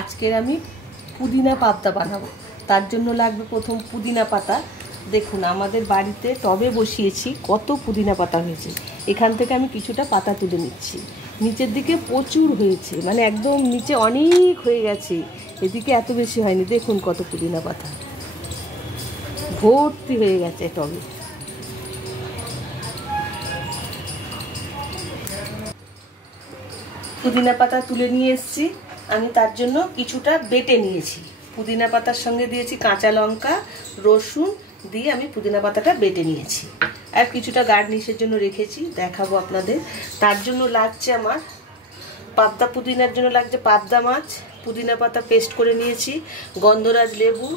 আজকের আমি পুদিনা পাতা বানাবো। তার জন্য লাগবে প্রথম পুদিনা পাতা। দেখুন আমাদের বাড়িতে টবে বসিয়েছি, কত পুদিনা পাতা হয়েছে। এখান থেকে আমি কিছুটা পাতা তুলে নিচ্ছি। নিচের দিকে প্রচুর হয়েছে, মানে একদম নিচে অনেক হয়ে গেছে, এদিকে এত বেশি হয়নি। দেখুন কত পুদিনা পাতা ভর্তি হয়ে গেছে টবে। পুদিনা পাতা তুলে নিয়ে এসেছি আমি, তার জন্য কিছুটা বেটে নিয়েছি। পুদিনা পাতার সঙ্গে দিয়েছি কাঁচা লঙ্কা, রসুন দিয়ে আমি পুদিনা পাতাটা বেটে নিয়েছি। আর কিছুটা গার্নিশের জন্য রেখেছি, দেখাবো আপনাদের। তার জন্য লাগছে আমার পাবদা, পুদিনার জন্য লাগছে পাবদা মাছ, পুদিনা পাতা পেস্ট করে নিয়েছি, গন্ধরাজ লেবু,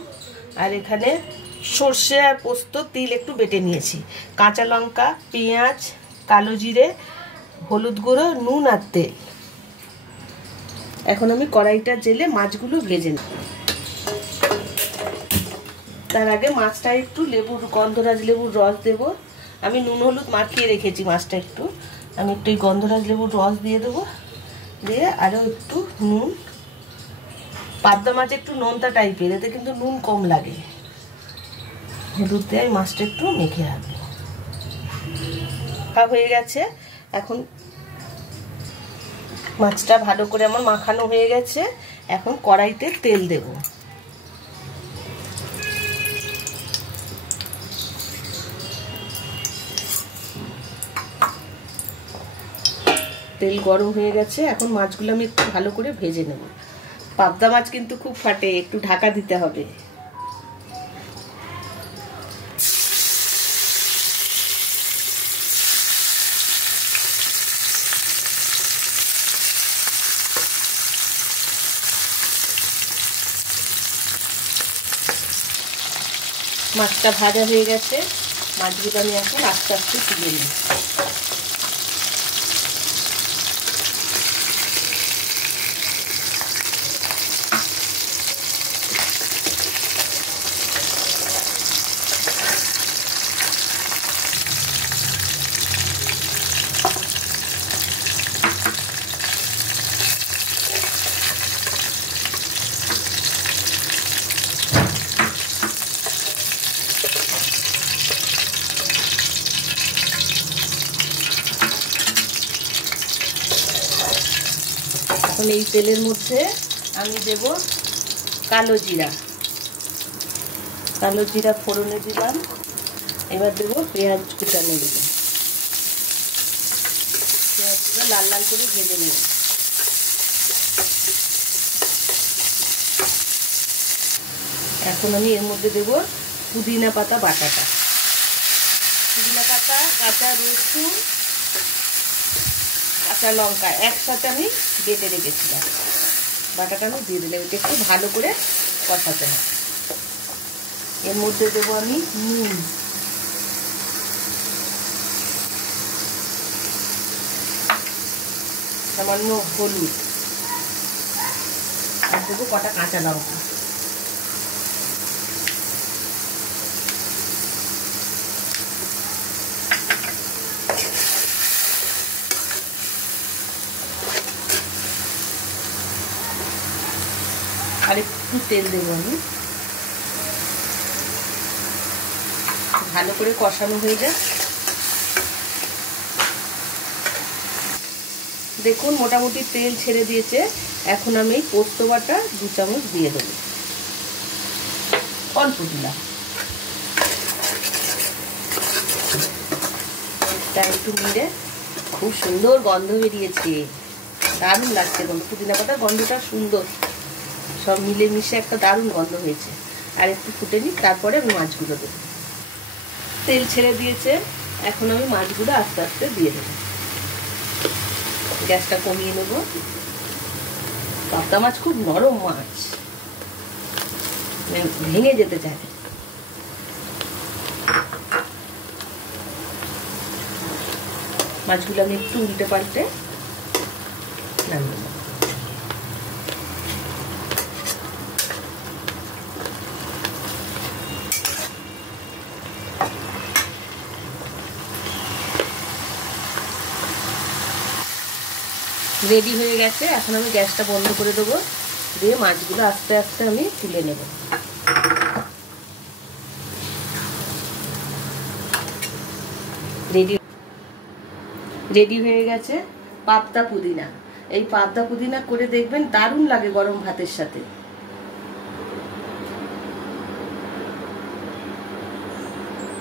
আর এখানে সর্ষে আর পোস্ত তিল একটু বেটে নিয়েছি, কাঁচা লঙ্কা, পেঁয়াজ, কালো জিরে, হলুদ গুঁড়ো, নুন আর তেল। এখন আমি কড়াইটা জেলে মাছগুলো ভেজে নেব। তার আগে মাছটা একটু গন্ধরাজ লেবুর রস দেব। আমি নুন হলুদ মাখিয়ে রেখেছি মাছটা, একটু আমি একটু এই গন্ধরাজ লেবুর রস দিয়ে দেবো, দিয়ে আরও একটু নুন। পাবদা মাছ একটু নোনতা টাইপের, এতে কিন্তু নুন কম লাগে। হলুদ দিয়ে আমি মাছটা একটু মেখে রাখবো। হয়ে গেছে, এখন মাছটা ভালো করে আমার মাখানো হয়ে গেছে। এখন কড়াইতে তেল দেব। তেল গরম হয়ে গেছে, এখন মাছগুলো আমি একটু ভালো করে ভেজে নেব। পাবদা মাছ কিন্তু খুব ফাটে, একটু ঢাকা দিতে হবে। মাছটা ভাজা হয়ে গেছে, মাছগুলো আমি এখন আস্তে আস্তে তুলে নিই। এখন এই তেলের মধ্যে আমি দেব কালো জিরা। কালো জিরা ফোড়নে দিলাম। এবার দেবো পেঁয়াজ কুচানো দিলাম। পেঁয়াজগুলো লাল লাল করে ভেজে নেব। এখন আমি এর মধ্যে দেব পুদিনা পাতা বাটাটা। পুদিনা পাতা, কাঁচা রসুন, কাঁচা লঙ্কা একসাথে আমি বেটে রেখেছিলাম, বাটাটা আমি দিয়ে দিলাম। এটা একটু ভালো করে কষাতে হবে। এর মধ্যে দেবো আমি নুন, সামান্য হলুদ, আর দেবো কটা কাঁচা লঙ্কা। আর একটু তেল দেবো আমি। ভালো করে কষানো হয়ে যায়। দেখুন মোটামুটি তেল ছেড়ে দিয়েছে। এখন আমি পোস্ত বাটা 2 চামচ দিয়ে দেবো, অল্প দিলাম। তা একটু মিলে খুব সুন্দর গন্ধ বেরিয়েছে, দারুণ লাগছে গন্ধ। পুদিনা পাতার গন্ধটা সুন্দর, সব মিলেমিশে একটা দারুণ গন্ধ হয়েছে। আর একটু ফুটে নিই, তারপরে আমি মাছগুলো দেবো। তেল ছেড়ে দিয়েছে, এখন আমি মাছগুলো আস্তে আস্তে দিয়ে দেবো। গ্যাসটা কমিয়ে নেব। পাবদা মাছ খুব নরম মাছ, ভেঙে যেতে চায়। মাছগুলো আমি একটু উল্টে পাল্টে নামিয়ে নেব। রেডি হয়ে গেছে, এখন আমি গ্যাসটা বন্ধ করে দেবো। দিয়ে মাছগুলো আস্তে আস্তে আমি তুলে নেব। রেডি হয়ে গেছে পাবদা পুদিনা। এই পাবদা পুদিনা করে দেখবেন, দারুণ লাগে গরম ভাতের সাথে।